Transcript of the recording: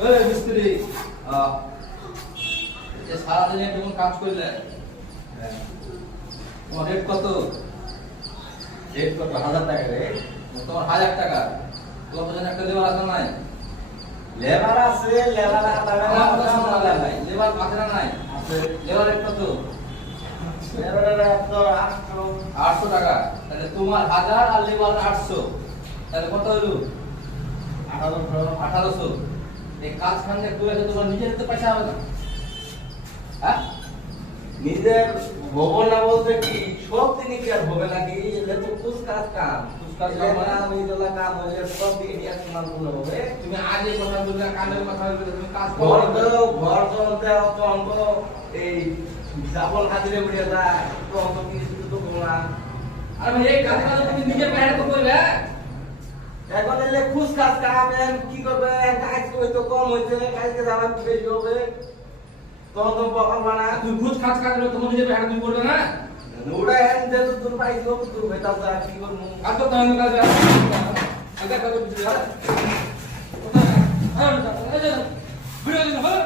ওই মিস্ত্রি যে সারাদিনে কেমন কাজ করলে তোমার রেট কত? রেট কত? 1000 টাকা রে। তোমার 1000 টাকা। তোমার পেছনে একটা লেবার আছে নাই? লেবার আছে, লেবার আমার কথা শোনো না ভাই, লেবার আছে না নাই? আছে। লেবার রেট কত? লেবারের তো 800 800 টাকা। তাহলে তোমার 1000 আর লেবার 800, তাহলে কত হলো? 1800। এই কাজ খানে করে তোমার নিজের তো পয়সা হবে না? হ্যাঁ, নিজের ভবন না বলতে কি সব দিনই কি আর হবে নাকি? এটা তো কুচকাজ কাম। কুচকাজ কাম মানে? ওই দলা কাম হলে সব দিকে নিয়ে সমান কোনো হবে। তুমি আগে কথা বললে, কানের কথা বললে, তুমি কাজ ঘর করো। তো ঘর চলতে তো অঙ্ক এই জাবল হাজিরে উঠে যায় তো অঙ্ক কিছু তো কোনা। আর ভাই এই কাজটা তো তুমি নিজে বাইরে তো করবে। এখন এলে কুচকাজ কাম কি করবে? কাজ কই তো কম হইছে, কাজকে যাওয়া বেশি হবে। তখন তো বকা মানা তুমি খুদ কাজ করবে, তুমি নিজে বাইরে তুমি করবে না? ওটা এখন যে দূর পাইছো দূর বেটা যা কি করব? কাজ করতে হবে না, কাজ আগে কাজ করতে হবে। কোথায়? হ্যাঁ, এই যে ভিডিও দিন হবে।